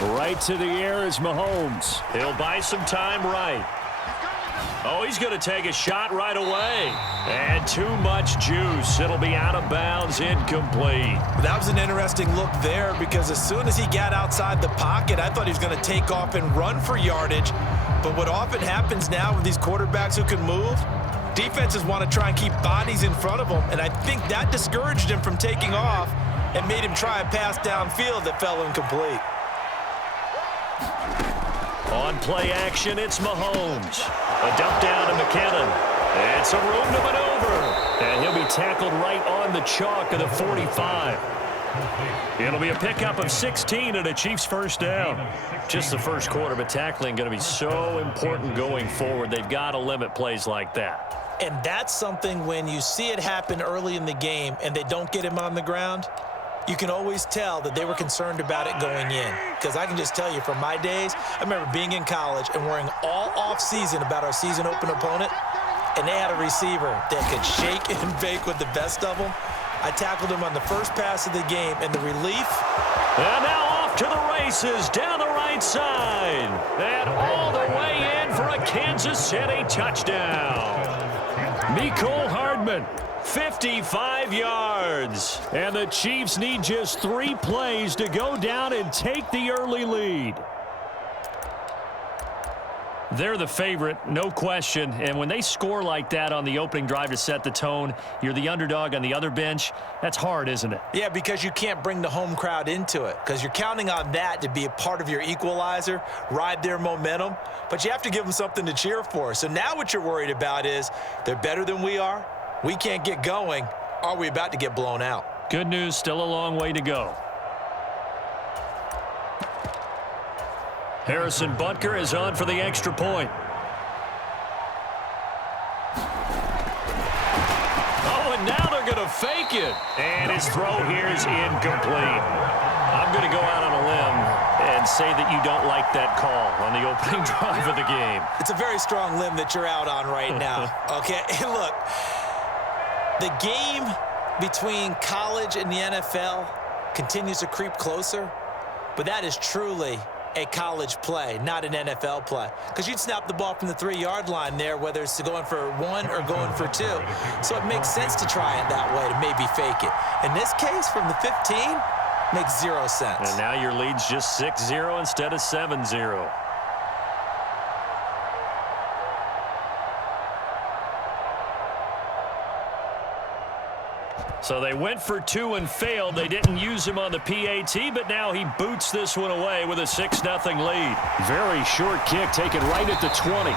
Right to the air is Mahomes. He'll buy some time right. Oh, he's going to take a shot right away. And too much juice. It'll be out of bounds, incomplete. That was an interesting look there because as soon as he got outside the pocket, I thought he was going to take off and run for yardage. But what often happens now with these quarterbacks who can move, defenses want to try and keep bodies in front of them, and I think that discouraged him from taking off and made him try a pass downfield that fell incomplete. On play action, it's Mahomes. A dump down to McKinnon. And some room to maneuver. And he'll be tackled right on the chalk of the 45. It'll be a pickup of 16 and a Chiefs first down. Just the first quarter, but tackling going to be so important going forward. They've got to limit plays like that. And that's something when you see it happen early in the game and they don't get him on the ground, you can always tell that they were concerned about it going in. Because I can just tell you from my days, I remember being in college and worrying all off-season about our season open opponent, and they had a receiver that could shake and bake with the best of them. I tackled him on the first pass of the game, and the relief. And now off to the races down the right side. And all the way in for a Kansas City touchdown. Mecole Hardman. 55 yards. And the Chiefs need just 3 plays to go down and take the early lead. They're the favorite, no question. And when they score like that on the opening drive to set the tone, you're the underdog on the other bench. That's hard, isn't it? Yeah, because you can't bring the home crowd into it. Because you're counting on that to be a part of your equalizer, ride their momentum. But you have to give them something to cheer for. So now what you're worried about is they're better than we are. We can't get going. Are we about to get blown out? Good news, still a long way to go. Harrison Butker is on for the extra point. Oh, and now they're going to fake it. And his throw here is incomplete. I'm going to go out on a limb and say that you don't like that call on the opening drive of the game. It's a very strong limb that you're out on right now. Okay, and look. The game between college and the NFL continues to creep closer, but that is truly a college play, not an NFL play. Because you'd snap the ball from the 3-yard line there, whether it's going for 1 or going for 2. So it makes sense to try it that way to maybe fake it. In this case, from the 15, makes 0 sense. And now your lead's just 6-0 instead of 7-0. So they went for 2 and failed. They didn't use him on the PAT, but now he boots this one away with a 6-0 lead. Very short kick taken right at the 20.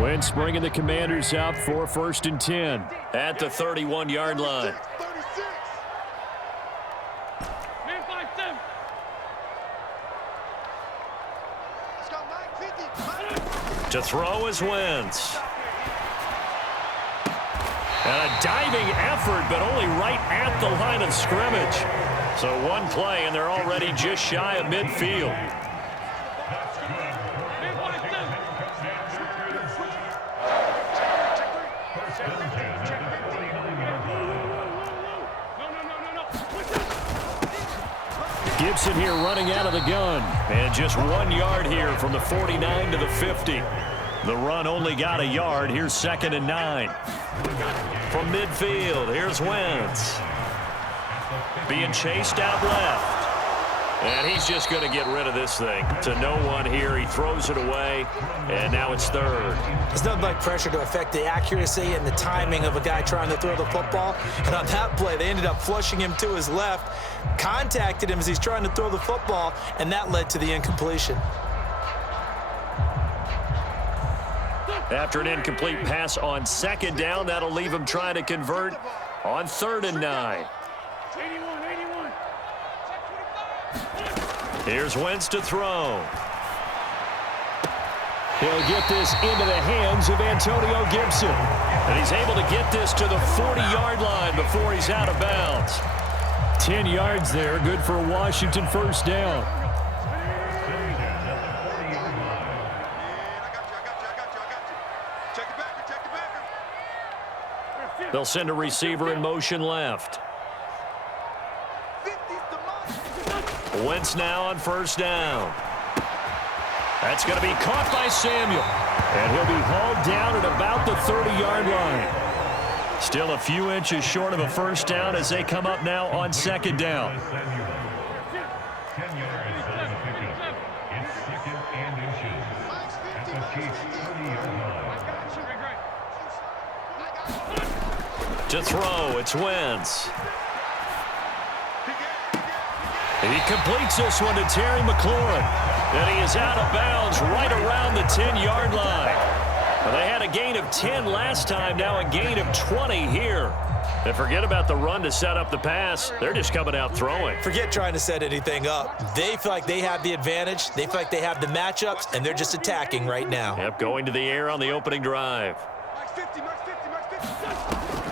Wentz bringing the Commanders out for 1st and 10. At the 31-yard line. To throw is Wentz. And a diving effort, but only right at the line of scrimmage. So one play, and they're already just shy of midfield. Gibson here running out of the gun. And just 1 yard here from the 49 to the 50. The run only got a yard. Here's 2nd and 9. From midfield, here's Wentz. Being chased out left. And he's just going to get rid of this thing. To no one here. He throws it away. And now it's 3rd. There's nothing like pressure to affect the accuracy and the timing of a guy trying to throw the football. And on that play, they ended up flushing him to his left, contacted him as he's trying to throw the football, and that led to the incompletion. After an incomplete pass on 2nd down, that'll leave him trying to convert on 3rd and 9. Here's Wentz to throw. He'll get this into the hands of Antonio Gibson. And he's able to get this to the 40-yard line before he's out of bounds. 10 yards there, good for a Washington first down. They'll send a receiver in motion left. Wentz now on first down. That's going to be caught by Samuel. And he'll be hauled down at about the 30-yard line. Still a few inches short of a first down as they come up now on second down. To throw, it's Wentz. He completes this one to Terry McLaurin. And he is out of bounds right around the 10-yard line. Well, they had a gain of 10 last time, now a gain of 20 here. And forget about the run to set up the pass. They're just coming out throwing. Forget trying to set anything up. They feel like they have the advantage. They feel like they have the matchups, and they're just attacking right now. Yep, going to the air on the opening drive.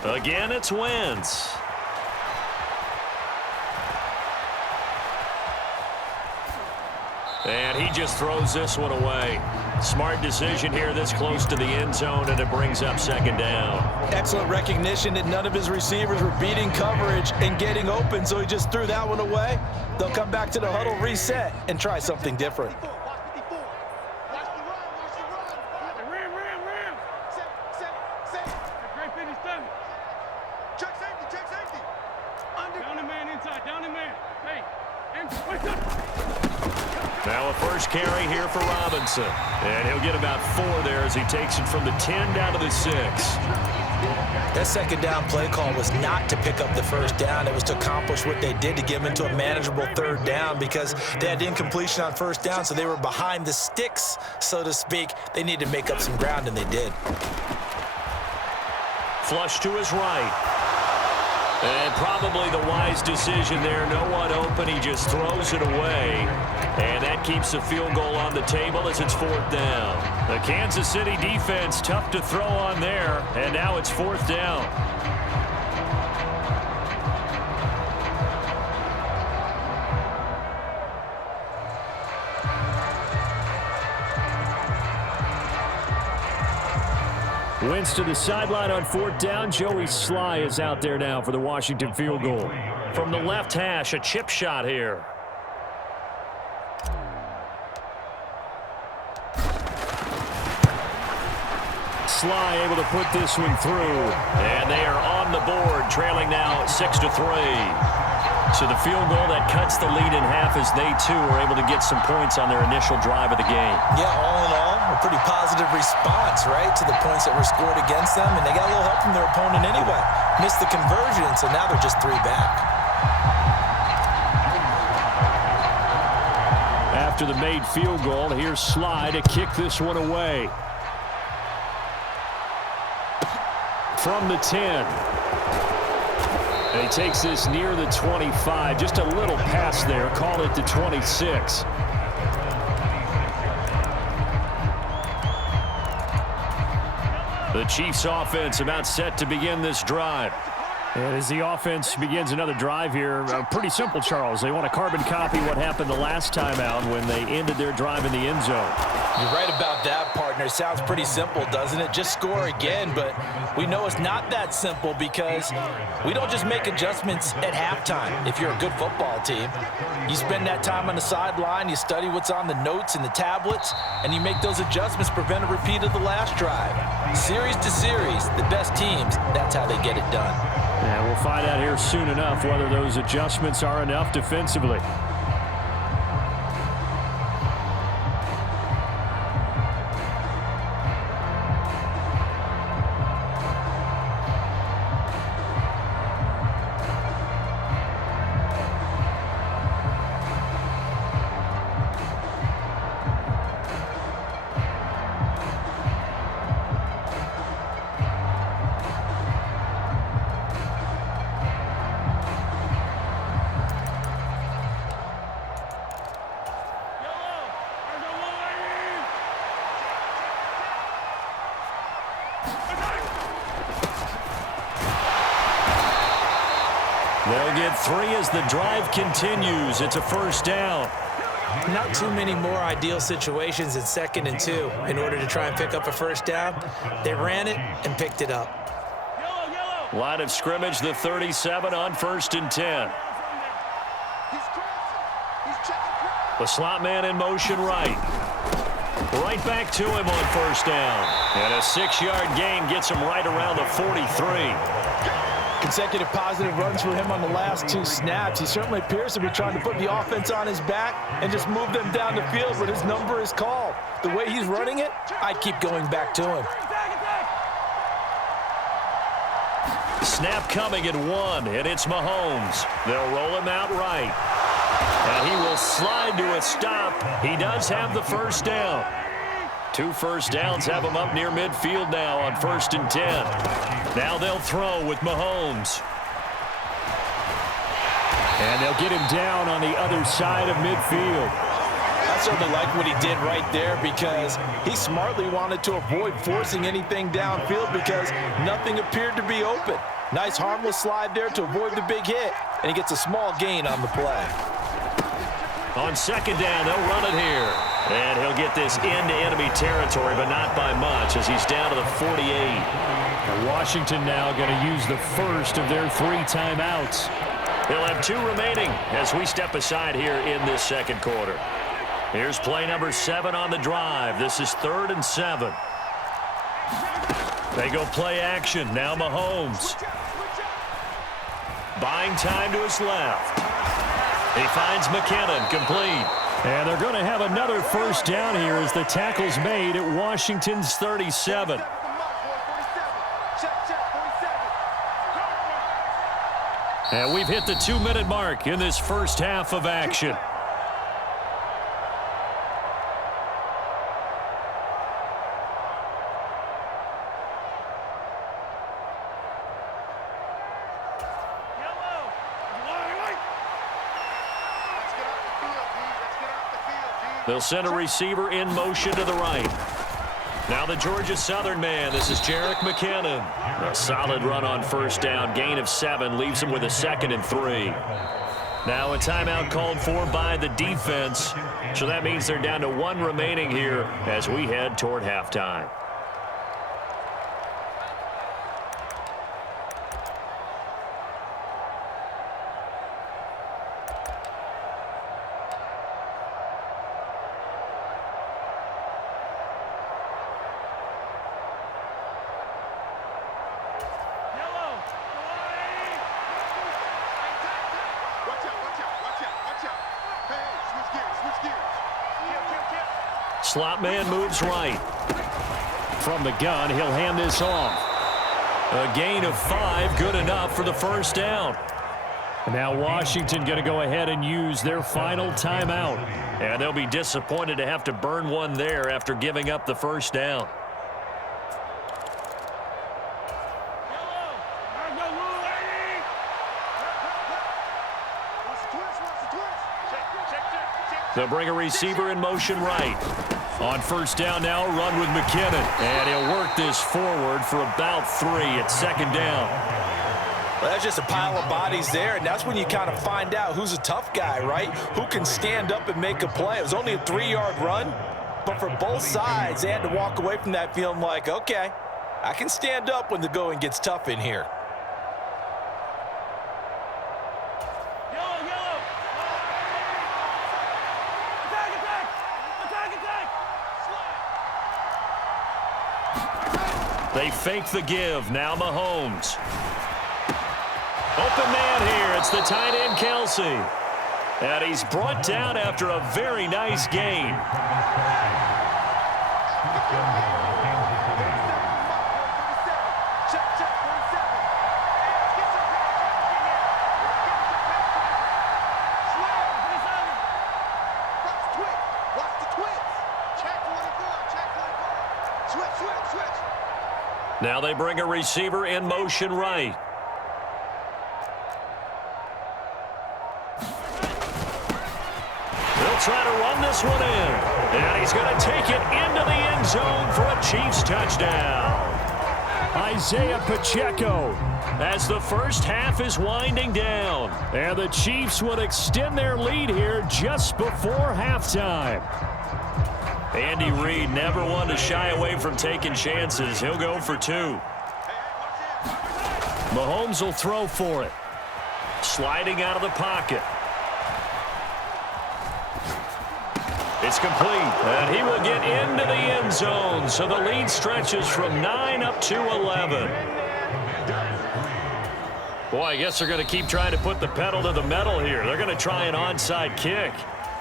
Again, it's Wentz. And he just throws this one away. Smart decision here this close to the end zone, and it brings up second down. Excellent recognition that none of his receivers were beating coverage and getting open, so he just threw that one away. They'll come back to the huddle, reset, and try something different. Now a first carry here for Robinson. And he'll get about 4 there as he takes it from the 10 down to the 6. That second down play call was not to pick up the first down. It was to accomplish what they did to get them into a manageable third down because they had incompletion on first down, so they were behind the sticks, so to speak. They needed to make up some ground, and they did. Flush to his right. And probably the wise decision there. No one open. He just throws it away. And that keeps the field goal on the table as it's 4th down. The Kansas City defense tough to throw on there. And now it's 4th down. Wentz to the sideline on 4th down. Joey Sly is out there now for the Washington field goal. From the left hash, a chip shot here. Sly able to put this one through. And they are on the board, trailing now 6-3. So the field goal that cuts the lead in half as they, too, are able to get some points on their initial drive of the game. Yeah, all in all, a pretty positive response, right, to the points that were scored against them. And they got a little help from their opponent anyway. Missed the conversion, so now they're just 3 back. After the made field goal, here's Sly to kick this one away. From the 10. And he takes this near the 25. Just a little pass there. Call it the 26. The Chiefs offense about set to begin this drive. And as the offense begins another drive here, pretty simple, Charles. They want to carbon copy what happened the last time out when they ended their drive in the end zone. You're right about that, partner. Sounds pretty simple, doesn't it? Just score again, but we know it's not that simple because we don't just make adjustments at halftime if you're a good football team. You spend that time on the sideline, you study what's on the notes and the tablets, and you make those adjustments, prevent a repeat of the last drive. Series to series, the best teams, that's how they get it done. And we'll find out here soon enough whether those adjustments are enough defensively. They'll get 3 as the drive continues. It's a first down. Not too many more ideal situations in 2nd and 2 in order to try and pick up a first down. They ran it and picked it up. Line of scrimmage, the 37 on 1st and 10. The slot man in motion right. Right back to him on 1st down. And a 6-yard gain gets him right around the 43. Consecutive positive runs for him on the last 2 snaps. He certainly appears to be trying to put the offense on his back and just move them down the field when his number is called. The way he's running it, I'd keep going back to him. Snap coming at 1, and it's Mahomes. They'll roll him out right. And he will slide to a stop. He does have the first down. 2 first downs have him up near midfield now on 1st and 10. Now they'll throw with Mahomes. And they'll get him down on the other side of midfield. I certainly like what he did right there because he smartly wanted to avoid forcing anything downfield because nothing appeared to be open. Nice harmless slide there to avoid the big hit, and he gets a small gain on the play. On 2nd down, they'll run it here. And he'll get this into enemy territory, but not by much as he's down to the 48. Washington now going to use the first of their 3 timeouts. They'll have 2 remaining as we step aside here in this 2nd quarter. Here's play number 7 on the drive. This is 3rd and 7. They go play action. Now Mahomes. Buying time to his left. He finds McKinnon, complete. And they're going to have another first down here as the tackle's made at Washington's 37. And we've hit the 2-minute mark in this first half of action. They'll send a receiver in motion to the right. Now the Georgia Southern man. This is Jerick McKinnon. A solid run on first down. Gain of 7 leaves him with a 2nd and 3. Now a timeout called for by the defense. So that means they're down to 1 remaining here as we head toward halftime. Slot man moves right. From the gun, he'll hand this off. A gain of 5, good enough for the first down. Now Washington going to go ahead and use their final timeout. And they'll be disappointed to have to burn one there after giving up the first down. They'll bring a receiver in motion right. On first down now, run with McKinnon. And he'll work this forward for about 3 at 2nd down. Well, that's just a pile of bodies there, and that's when you kind of find out who's a tough guy, right? Who can stand up and make a play. It was only a 3-yard run, but for both sides, they had to walk away from that feeling like, okay, I can stand up when the going gets tough in here. They fake the give. Now Mahomes. Open man here. It's the tight end, Kelsey. And he's brought down after a very nice gain. Now they bring a receiver in motion right. They'll try to run this one in. And he's going to take it into the end zone for a Chiefs touchdown. Isaiah Pacheco. As the first half is winding down. And the Chiefs would extend their lead here just before halftime. Andy Reid never one to shy away from taking chances. He'll go for 2. Mahomes will throw for it. Sliding out of the pocket. It's complete, and he will get into the end zone. So the lead stretches from 9 up to 11. Boy, I guess they're going to keep trying to put the pedal to the metal here. They're going to try an onside kick.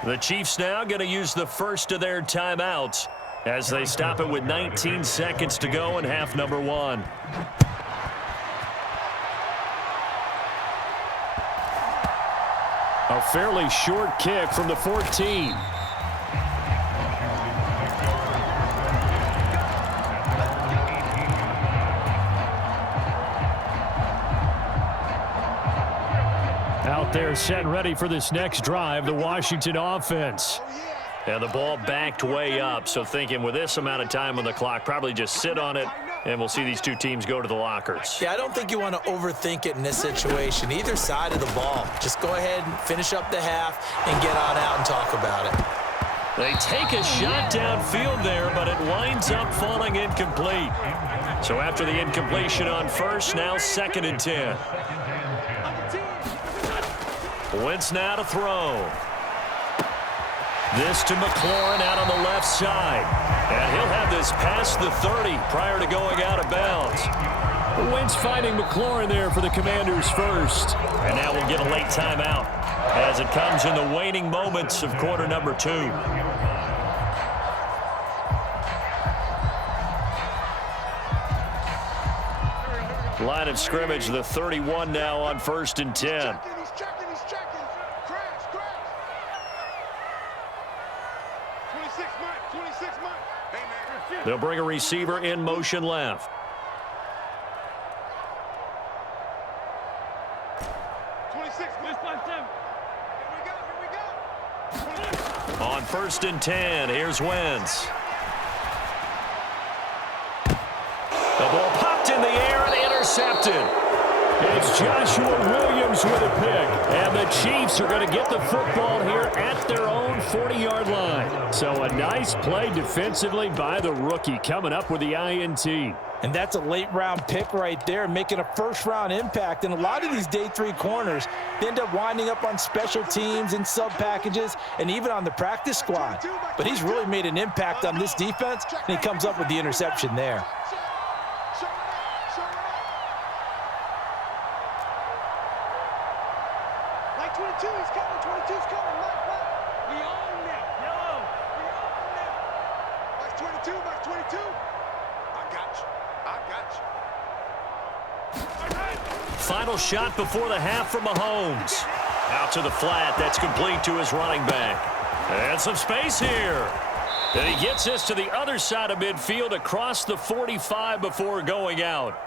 The Chiefs now going to use the first of their timeouts as they stop it with 19 seconds to go in half number 1. A fairly short kick from the 14. Out there set and ready for this next drive, the Washington offense. And the ball backed way up, so thinking with this amount of time on the clock, probably just sit on it, and we'll see these two teams go to the lockers. Yeah, I don't think you want to overthink it in this situation. Either side of the ball. Just go ahead and finish up the half and get on out and talk about it. They take a shot downfield there, but it winds up falling incomplete. So after the incompletion on first, now 2nd and 10. Wentz now to throw. This to McLaurin out on the left side. And he'll have this past the 30 prior to going out of bounds. Wentz finding McLaurin there for the Commanders first. And now we'll get a late timeout as it comes in the waning moments of quarter number 2. Line of scrimmage, the 31 now on 1st and 10. They'll bring a receiver in motion left. On 1st and 10, here's Wentz. The ball popped in the air and intercepted. It's Joshua Williams with a pick. And the Chiefs are going to get the football here at their own 40-yard line. So a nice play defensively by the rookie coming up with the INT. And that's a late-round pick right there, making a first-round impact. And a lot of these day 3 corners end up winding up on special teams and sub-packages and even on the practice squad. But he's really made an impact on this defense, and he comes up with the interception there. Final shot before the half from Mahomes. Out to the flat. That's complete to his running back. And some space here. And he gets this to the other side of midfield across the 45 before going out.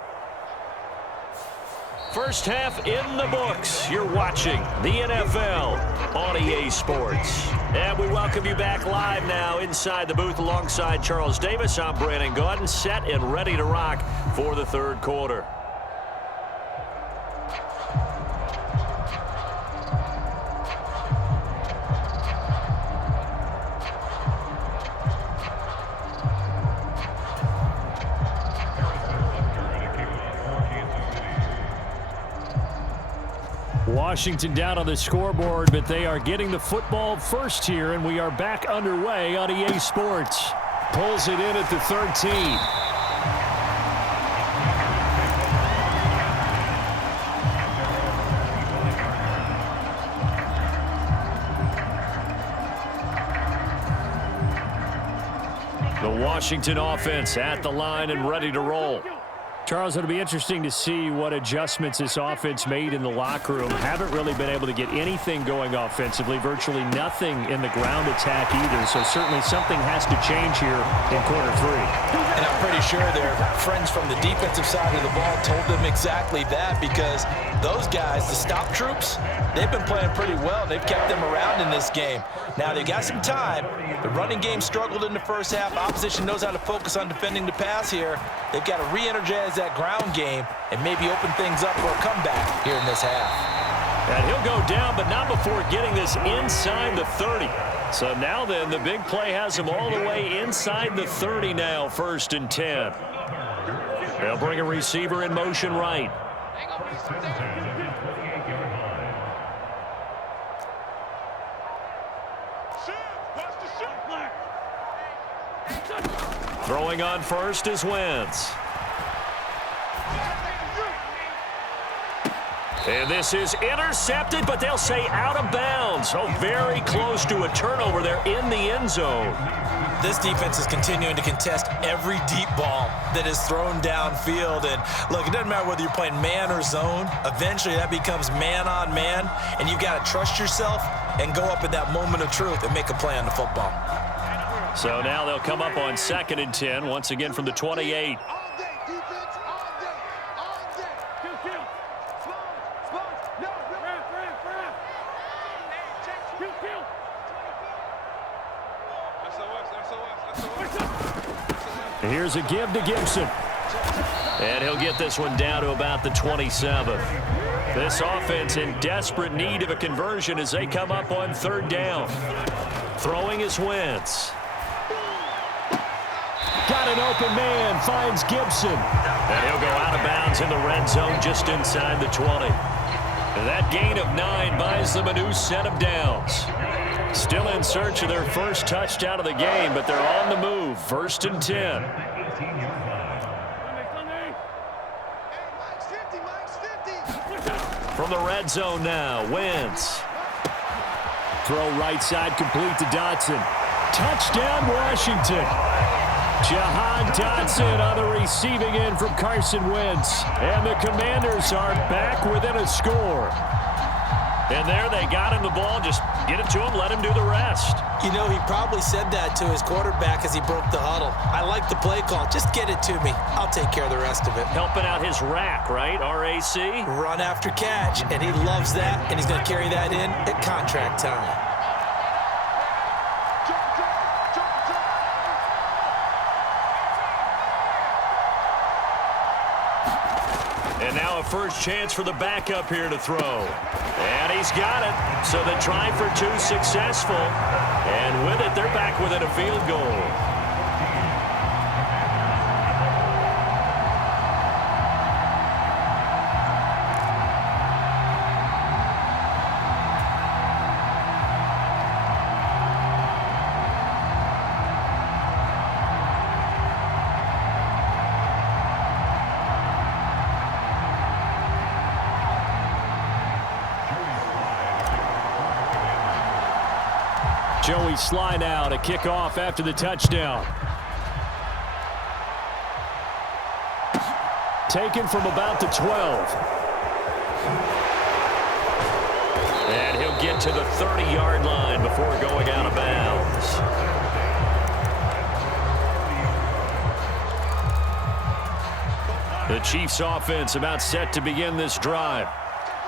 First half in the books. You're watching the NFL on EA Sports. And we welcome you back live now inside the booth alongside Charles Davis. I'm Brandon Gaudin, set and ready to rock for the 3rd quarter. Washington down on the scoreboard, but they are getting the football first here, and we are back underway on EA Sports. Pulls it in at the 13. The Washington offense at the line and ready to roll. Charles, it'll be interesting to see what adjustments this offense made in the locker room. Haven't really been able to get anything going offensively, virtually nothing in the ground attack either. So certainly something has to change here in quarter 3. And I'm pretty sure their friends from the defensive side of the ball told them exactly that, because those guys, the stop troops, they've been playing pretty well. They've kept them around in this game. Now they've got some time. The running game struggled in the first half. Opposition knows how to focus on defending the pass here. They've got to re-energize that ground game and maybe open things up for a comeback here in this half. And he'll go down, but not before getting this inside the 30. So now then, the big play has him all the way inside the 30 now, 1st and 10. They'll bring a receiver in motion right. Throwing on first is Wentz. And this is intercepted, but they'll say out of bounds. Oh, very close to a turnover there in the end zone. This defense is continuing to contest every deep ball that is thrown downfield. And look, it doesn't matter whether you're playing man or zone. Eventually, that becomes man on man, and you've got to trust yourself and go up at that moment of truth and make a play on the football. So now they'll come up on 2nd and 10, once again from the 28. Here's a give to Gibson. And he'll get this one down to about the 27. This offense in desperate need of a conversion as they come up on 3rd down. Throwing is Wentz. Got an open man, finds Gibson. And he'll go out of bounds in the red zone just inside the 20. And that gain of 9 buys them a new set of downs. Still in search of their first touchdown of the game, but they're on the move. 1st and 10. From the red zone now, Wentz. Throw right side, complete to Dotson. Touchdown, Washington. Jahan Dotson on the receiving end from Carson Wentz. And the Commanders are back within a score. And there they got him the ball. Just get it to him, let him do the rest. You know, he probably said that to his quarterback as he broke the huddle. I like the play call. Just get it to me. I'll take care of the rest of it. Helping out his rack, right? R-A-C? Run after catch, and he loves that, and he's going to carry that in at contract time. And now a first chance for the backup here to throw. And he's got it. So the try for 2 successful. And with it, they're back within a field goal. Joey Sly now to kick off after the touchdown. Taken from about the 12. And he'll get to the 30-yard line before going out of bounds. The Chiefs offense about set to begin this drive.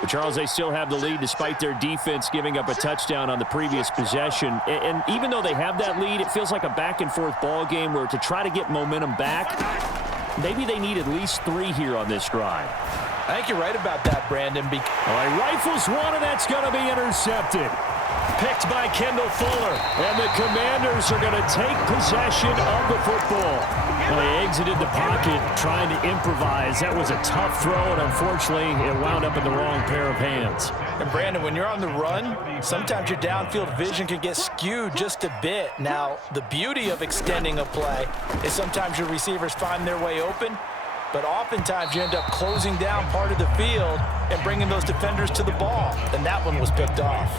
But Charles, they still have the lead despite their defense giving up a touchdown on the previous possession. And even though they have that lead, it feels like a back-and-forth ball game where to try to get momentum back, maybe they need at least 3 here on this drive. I think you're right about that, Brandon. All right, rifles one, and that's going to be intercepted. Picked by Kendall Fuller. And the Commanders are going to take possession of the football. Well, they exited the pocket trying to improvise. That was a tough throw, and unfortunately, it wound up in the wrong pair of hands. And, Brandon, when you're on the run, sometimes your downfield vision can get skewed just a bit. Now, the beauty of extending a play is sometimes your receivers find their way open, but oftentimes you end up closing down part of the field and bringing those defenders to the ball, and that one was picked off.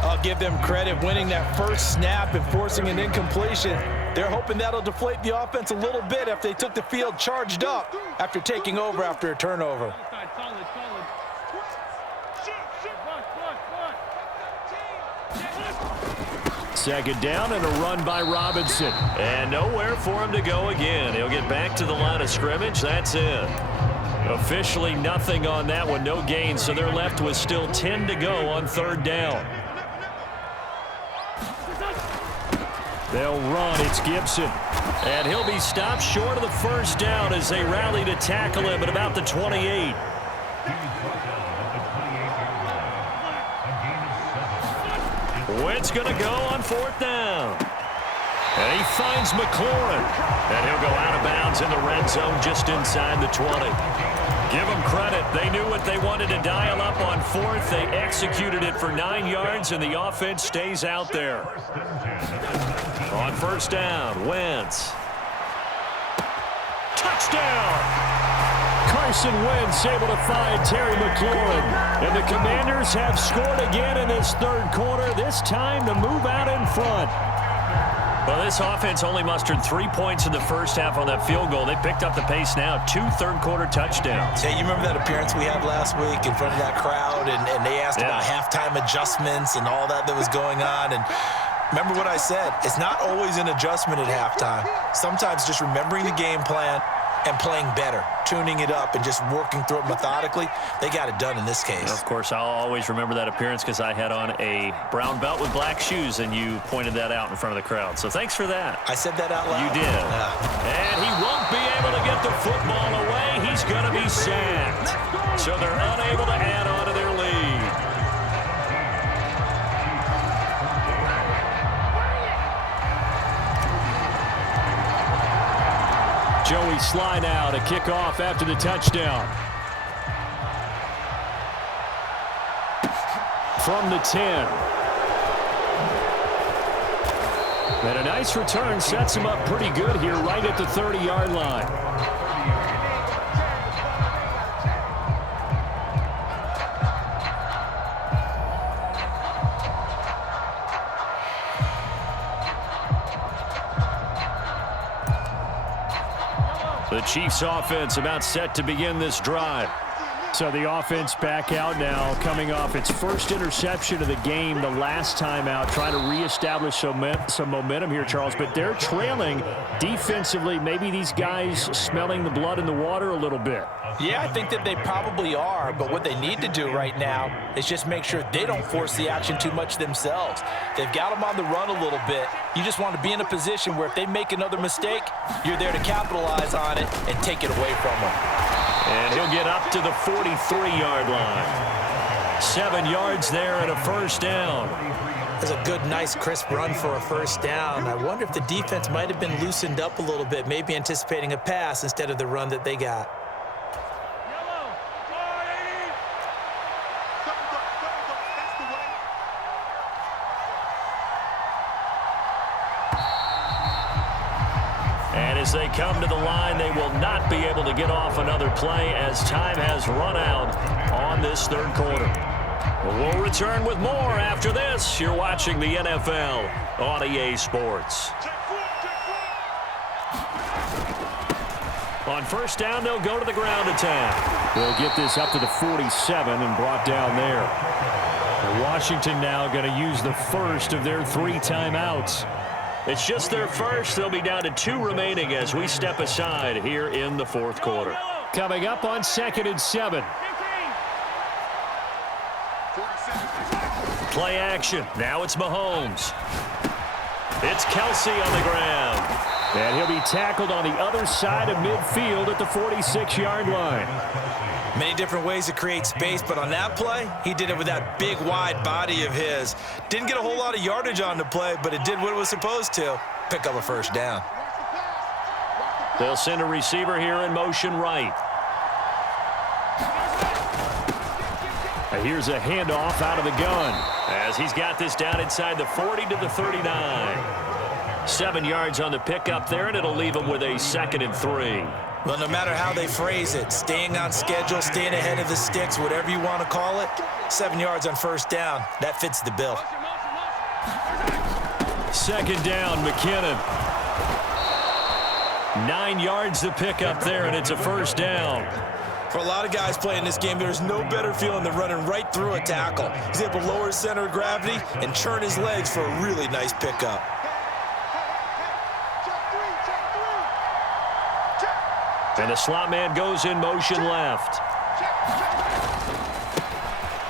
I'll give them credit winning that first snap and forcing an incompletion. They're hoping that'll deflate the offense a little bit after they took the field charged up after taking over after a turnover. Second down and a run by Robinson. And nowhere for him to go again. He'll get back to the line of scrimmage. That's it. Officially nothing on that one. No gain, so they're left with still 10 to go on 3rd down. They'll run. It's Gibson. And he'll be stopped short of the first down as they rally to tackle him at about the 28. Wentz going to go on 4th down. And he finds McLaurin. And he'll go out of bounds in the red zone just inside the 20. Give them credit. They knew what they wanted to dial up on 4th. They executed it for 9 yards, and the offense stays out there. On 1st down, Wentz. Touchdown! Carson Wentz able to find Terry McLaurin. And the Commanders have scored again in this 3rd quarter, this time to move out in front. Well, this offense only mustered 3 points in the first half on that field goal. They picked up the pace now, 2 third-quarter touchdowns. Hey, you remember that appearance we had last week in front of that crowd, and they asked about halftime adjustments and all that was going on, and remember what I said, it's not always an adjustment at halftime. Sometimes just remembering the game plan and playing better, tuning it up and just working through it methodically. They got it done in this case. Of course, I'll always remember that appearance because I had on a brown belt with black shoes, and you pointed that out in front of the crowd. So thanks for that. I said that out loud. You did. And he won't be able to get the football away. He's going to be sacked. So they're unable to add on to their lead. Joey Sly now to kick off after the touchdown. From the 10. And a nice return sets him up pretty good here right at the 30-yard line. The Chiefs offense about set to begin this drive. So the offense back out now, coming off its first interception of the game the last time out, trying to reestablish some momentum here, Charles. But they're trailing defensively. Maybe these guys smelling the blood in the water a little bit. Yeah, I think that they probably are, but what they need to do right now is just make sure they don't force the action too much themselves. They've got them on the run a little bit. You just want to be in a position where if they make another mistake, you're there to capitalize on it and take it away from them. And he'll get up to the 43-yard line. 7 yards there and a first down. That's a good, nice, crisp run for a first down. I wonder if the defense might have been loosened up a little bit, maybe anticipating a pass instead of the run that they got. As they come to the line, they will not be able to get off another play as time has run out on this 3rd quarter. We'll return with more after this. You're watching the NFL on EA Sports. On first down, they'll go to the ground attack. They'll get this up to the 47 and brought down there. And Washington now going to use the first of their 3 timeouts. It's just their first. They'll be down to 2 remaining as we step aside here in the 4th quarter. Coming up on 2nd and 7. Play action. Now it's Mahomes. It's Kelsey on the ground. And he'll be tackled on the other side of midfield at the 46-yard line. Many different ways to create space, but on that play, he did it with that big, wide body of his. Didn't get a whole lot of yardage on the play, but it did what it was supposed to. Pick up a first down. They'll send a receiver here in motion right. And here's a handoff out of the gun. As he's got this down inside the 40 to the 39. 7 yards on the pickup there, and it'll leave him with a 2nd and 3. Well, no matter how they phrase it, staying on schedule, staying ahead of the sticks, whatever you want to call it, 7 yards on first down, that fits the bill. 2nd down, McKinnon. 9 yards to pick up there, and it's a first down. For a lot of guys playing this game, there's no better feeling than running right through a tackle. He's able to lower his center of gravity and churn his legs for a really nice pickup. And the slot man goes in motion left.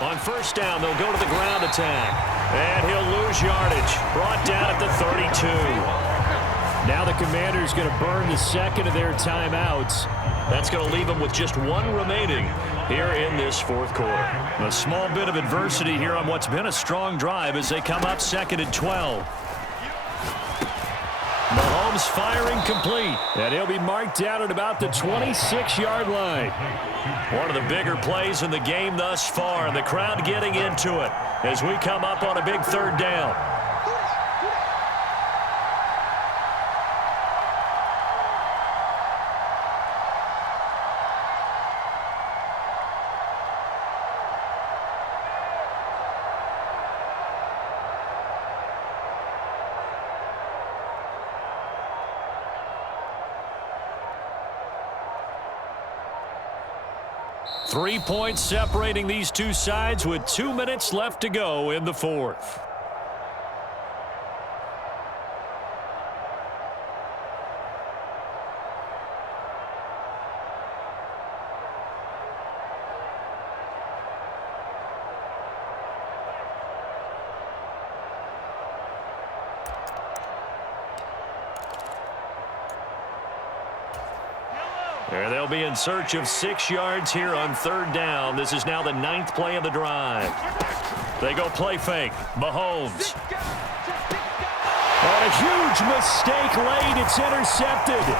On first down, they'll go to the ground attack. And he'll lose yardage. Brought down at the 32. Now the Commanders going to burn the second of their timeouts. That's going to leave them with just one remaining here in this fourth quarter. A small bit of adversity here on what's been a strong drive as they come up 2nd and 12. Mahomes firing complete, and he'll be marked down at about the 26-yard line. One of the bigger plays in the game thus far, and the crowd getting into it as we come up on a big 3rd down. Three points separating these two sides with 2 minutes left to go in the fourth. There they'll be in search of 6 yards here on 3rd down. This is now the 9th play of the drive. They go play fake. Mahomes. And a huge mistake late. It's intercepted.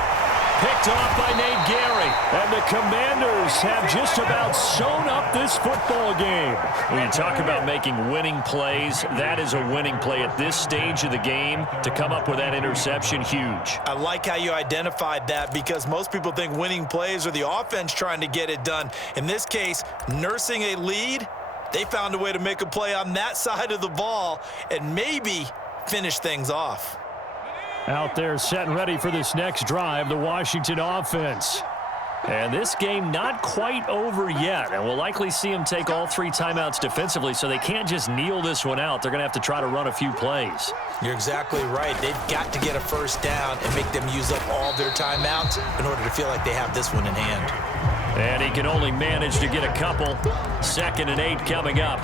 Picked off by Nate Gary. And the Commanders have just about sewn up this football game. When you talk about making winning plays, that is a winning play at this stage of the game. To come up with that interception, huge. I like how you identified that because most people think winning plays are the offense trying to get it done. In this case, nursing a lead, they found a way to make a play on that side of the ball and maybe finish things off. Out there set and ready for this next drive, the Washington offense. And this game not quite over yet, and we'll likely see them take all 3 timeouts defensively, so they can't just kneel this one out. They're going to have to try to run a few plays. You're exactly right. They've got to get a first down and make them use up all their timeouts in order to feel like they have this one in hand. And he can only manage to get a couple. 2nd and 8 coming up.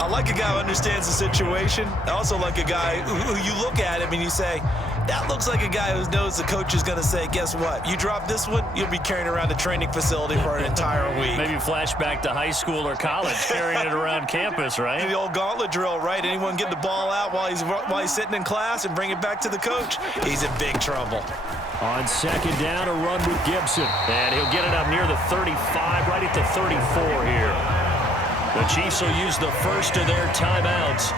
I like a guy who understands the situation. I also like a guy who you look at him and you say, that looks like a guy who knows the coach is going to say, guess what? You drop this one, you'll be carrying around a training facility for an entire week. Maybe flashback to high school or college, carrying it around campus, right? The old gauntlet drill, right? Anyone get the ball out while he's sitting in class and bring it back to the coach? He's in big trouble. On 2nd down, a run with Gibson. And he'll get it up near the 35, right at the 34 here. The Chiefs will use the first of their timeouts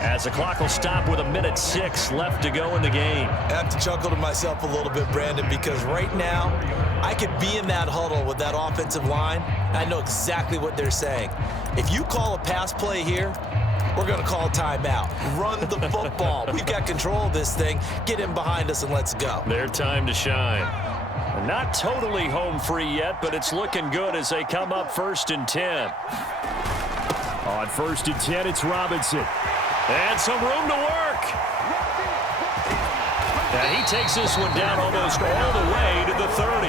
as the clock will stop with 1:06 left to go in the game. I have to chuckle to myself a little bit, Brandon, because right now I could be in that huddle with that offensive line. I know exactly what they're saying. If you call a pass play here, we're going to call a timeout. Run the football. We've got control of this thing. Get in behind us and let's go. Their time to shine. Not totally home free yet, but it's looking good as they come up 1st and 10. On 1st and 10, it's Robinson. And some room to work. And he takes this one down almost all the way to the 30.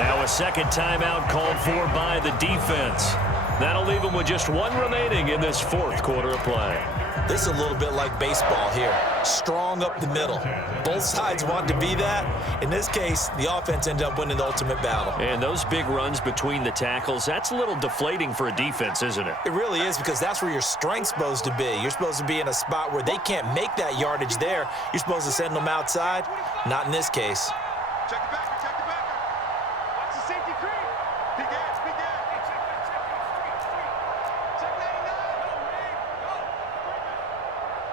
Now a 2nd timeout called for by the defense. That'll leave him with just 1 remaining in this 4th quarter of play. This is a little bit like baseball here. Strong up the middle. Both sides want to be that. In this case, the offense ended up winning the ultimate battle. And those big runs between the tackles, that's a little deflating for a defense, isn't it? It really is, because that's where your strength's supposed to be. You're supposed to be in a spot where they can't make that yardage there. You're supposed to send them outside. Not in this case. Check the backer, check the backer. Watch the safety creep. Big ass, big ass. Check 99. Go.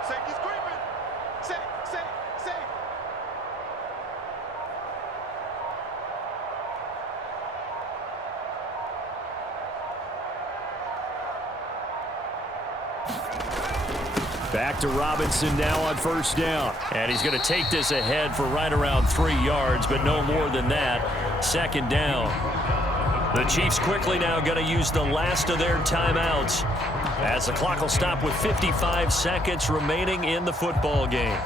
Safety's creeping. Safe. Back to Robinson now on 1st down. And he's going to take this ahead for right around 3 yards, but no more than that. 2nd down. The Chiefs quickly now going to use the last of their timeouts as the clock will stop with 55 seconds remaining in the football game.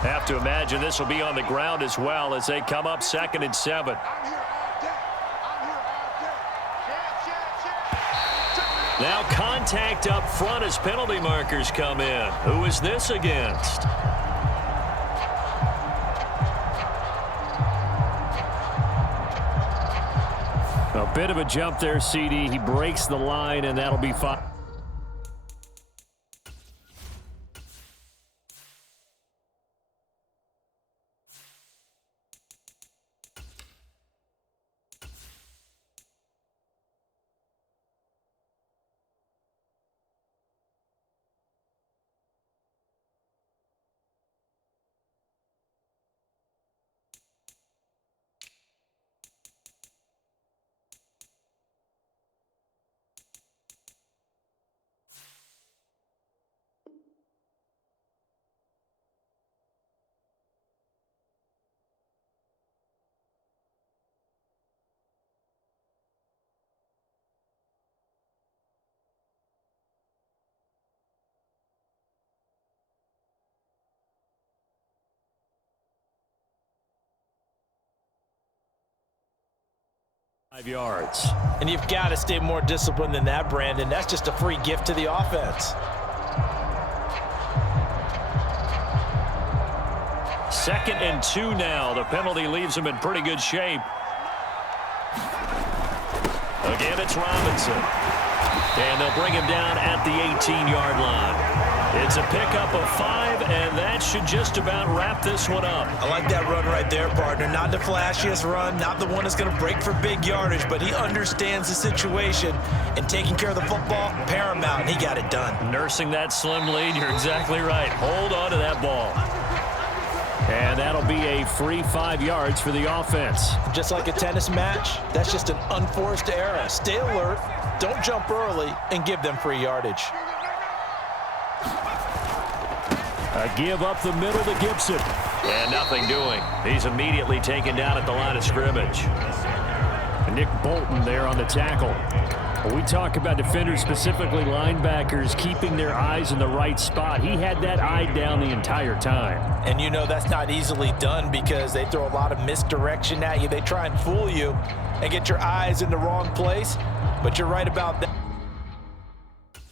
Have to imagine this will be on the ground as well as they come up 2nd and 7. Now contact up front as penalty markers come in. Who is this against? A bit of a jump there, CD. He breaks the line, and that'll be fine. Yards. And you've got to stay more disciplined than that, Brandon. That's just a free gift to the offense. 2nd and 2 now. The penalty leaves them in pretty good shape. Again, it's Robinson. And they'll bring him down at the 18-yard line. It's a pickup of 5, and that should just about wrap this one up. I like that run right there, partner. Not the flashiest run, not the one that's going to break for big yardage, but he understands the situation, and taking care of the football, paramount, and he got it done. Nursing that slim lead, you're exactly right. Hold on to that ball. And that'll be a free 5 yards for the offense. Just like a tennis match, that's just an unforced error. Stay alert, don't jump early, and give them free yardage. A give up the middle to Gibson. And nothing doing. He's immediately taken down at the line of scrimmage. Nick Bolton there on the tackle. When we talk about defenders, specifically linebackers, keeping their eyes in the right spot, he had that eye down the entire time. And you know that's not easily done because they throw a lot of misdirection at you. They try and fool you and get your eyes in the wrong place. But you're right about that.